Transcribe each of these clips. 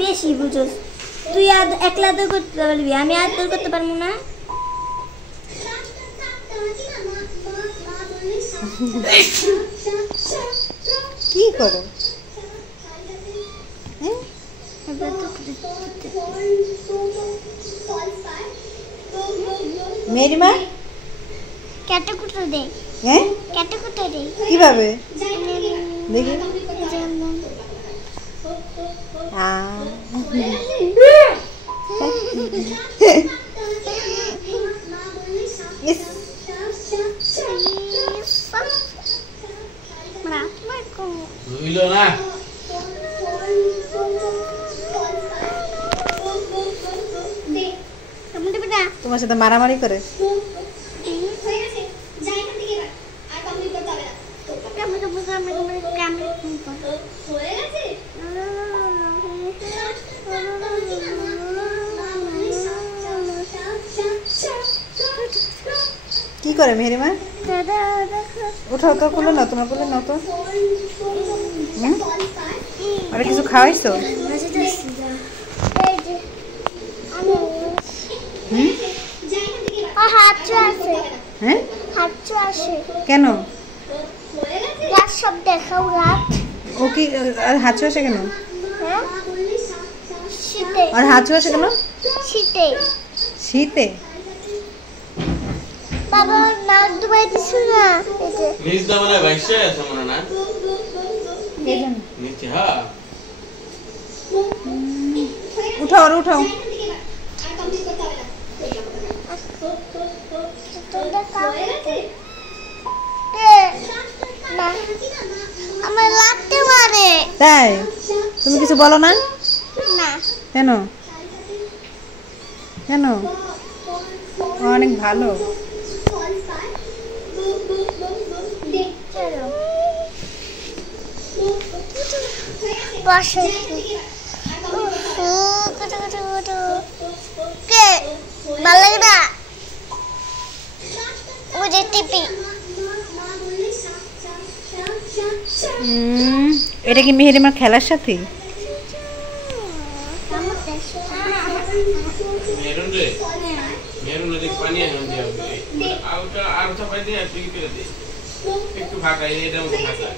বেশি বুঝোস তুই একলা তো করতে পারবি, আমি আর তোর করতে পারবো না। কি করো মেরি মা? কেটে কুটো দে। হ্যাঁ কেটে কুটো দে। কিভাবে দেখি? তোমার সাথে মারামারি করে? কি করে মেহরিমা? উঠাও তো, খুলে নাও, তোমার খুলে নাও তো। আরে কিছু খাওয়াইছো? কেন? সব দেখাও রাত। ও কি হাত ছুঁয়েছে কেন? শীতে। আর হাত ছুঁয়েছে কেন? শীতে। শীতে? বাবা নাক ডুবাই দিছ না। নিচ দা মানে ভাইসে আছে মনে না? এইজন নিচে হ্যাঁ। উঠাও আর উঠাও। আমার লাগতে পারে। তাই? তুমি কিছু বলো না? না। কেন? কেন? অনেক ভালো। বসে কে ভালো লাগে না ওদের টিপি। এটা কি মেহেরিমার খেলার সাথী? মেরুন রে মেরুন নদী পানি এখন দিয়ে আউটা আর তো পাই দিয়ে তুই কি করে দে একটু ফাঁকা এটা মতো ফাঁকা।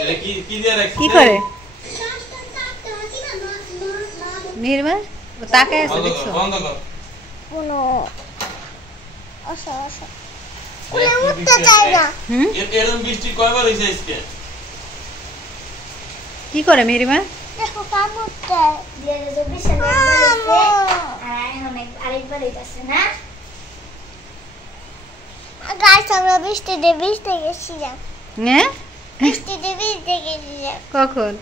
এটা কি কি দিয়ে রাখছিস? কি করে মেহেরিমা? ও তাকায় আছে, দেখছো? বন্ধ কর। কোনো আশা আশা ওরে উঠতে চাই না। এরকম বৃষ্টি কয়বার হইছে আজকে? কি করে মেহেরিমা? দেখো কাম উঠতে দিয়ে যে বিশাল একবার আর এখন আরেকবার হইতাছে না। গাইস আমরা বৃষ্টিতে ভিজতে গেছিলাম। হ্যাঁ বৃষ্টিতে ভিজতে গেছিলাম। কখন?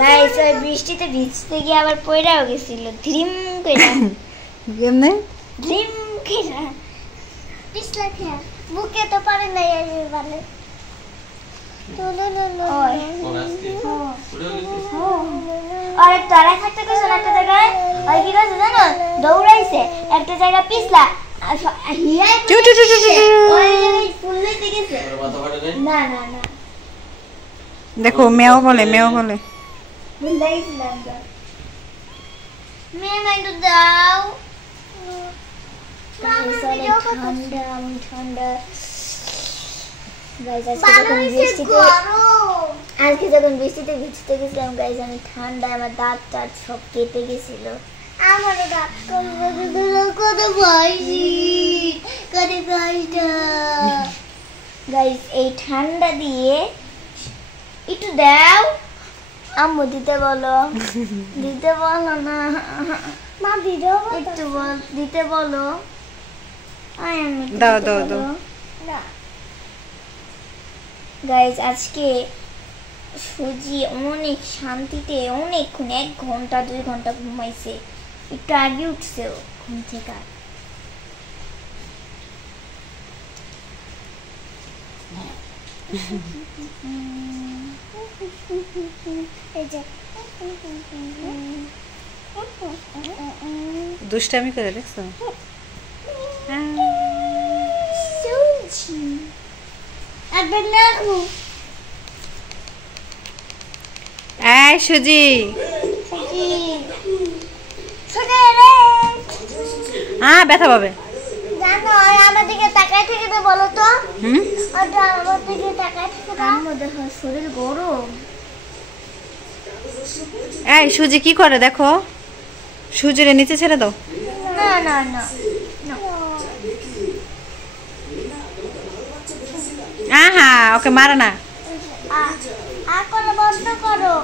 গাইস ওই বৃষ্টিতে ভিজতে গিয়ে আবার পয়রাও গেছিল ধ্রিম কইরা। কেমনে? ধ্রিম কইরা পিছলা খেয়া বুকে তো পারে না এই বালে। আর তারা থাকতে গেছে একটা জায়গায় আর কি করছে জানো দৌড়াইছে একটা জায়গা পিছলা না না না দেখো মেও বলে, মেও বলে। মেয়ে একটু দাও। ঠান্ডা ঠান্ডা আজকে যখন বৃষ্টিতে ভিজতে গেছিলাম গাইজ আমি ঠান্ডা আমার দাঁত টাত সব কেটে গেছিল। আমারও দাঁত কত গাইজ এই ঠান্ডা দিয়ে একটু দাও আম্মু দিতে বলো। দিতে বলো না মা দিও একটু দিতে বলো। দাও দাও দাও। গাইজ আজকে সুজি অনেক শান্তিতে অনেকক্ষণ 1 ঘন্টা 2 ঘন্টা ঘুমাইছে, একটু আগে উঠছে ঘুম থেকে। দুষ্টামি করে দেখছো? সুজি আবার নাকু এই সুজি, সুজি ছোট রে ব্যথা পাবে। জানো আমার দিকে তাকায় থেকে তো বলো তো। হুম, ওটা আমার দিকে তাকায় থেকে দাও। আমার দেখো শরীর গরম। এই সুজি কি করে দেখো, সুজিরে নিচে ছেড়ে দাও। না না না আহা, ওকে মারো না। আর করো বন্ধ করো।